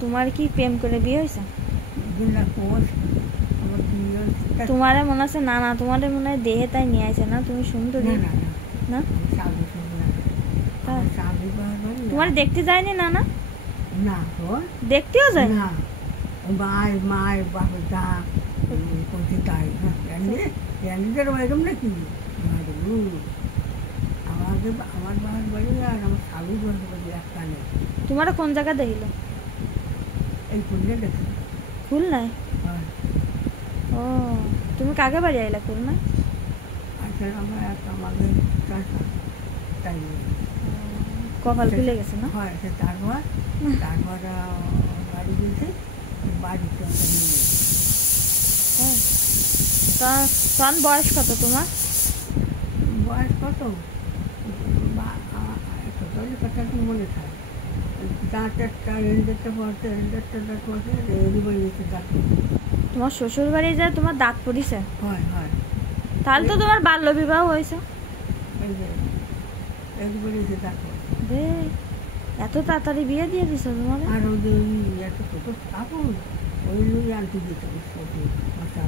তোমার কি প্রেম করে বিয়ে হয়েছে? বিনা কোষ আমার বিয়ে তোমারে মনে আছে না না তোমারে মনে হয় দেহে তাই নিয়ে আসে না, তুমি সুন্দরী না না না না? শাদি শুরু না তাই? আমার শাদি বাড়ি তোমার দেখতে যায়নি না না? না গো দেখতেও যায় না মায়ের বাপের যা করছে তাই র্যান্ডিদের এরকম নাকি আমাদের আমার বাবার বাড়ি আর আমার শালি বাড়ি একটা নেই। তোমার কোন জায়গা দেখিল? এই খুললে দেখি খুলনায়? হয় ও তুমি কাকে বাড়ি আইলা খুলনায়? আচ্ছা আমার একটা আমাদের চাষা তাই কপাল খুলে গেছে না? হয় সে তারপর বাড়ি গেছে বাড়িতে আমরা নিয়ে গেছি। হ্যাঁ তখন বয়স কত তোমার? বয়স কত ছোটো কথা তো মনে থাকে দাঁত একটা এন্ডারটা পড়ছে এন্ডারটা পড়ছে এদিকে এসে দাঁত তোমার শ্বশুর বাড়ি যায় তোমার দাঁত পড়িছে? হয় হয় তাহলে তো তোমার বাল্য বিবাহ হয়েছে। এই যে এদিকে এসে দাঁত রে এত তাড়াতাড়ি বিয়ে দিয়ে দিছো তোমার? আর ওই যে এত ছোটো কাপড় ওই আনতে দিতে মশা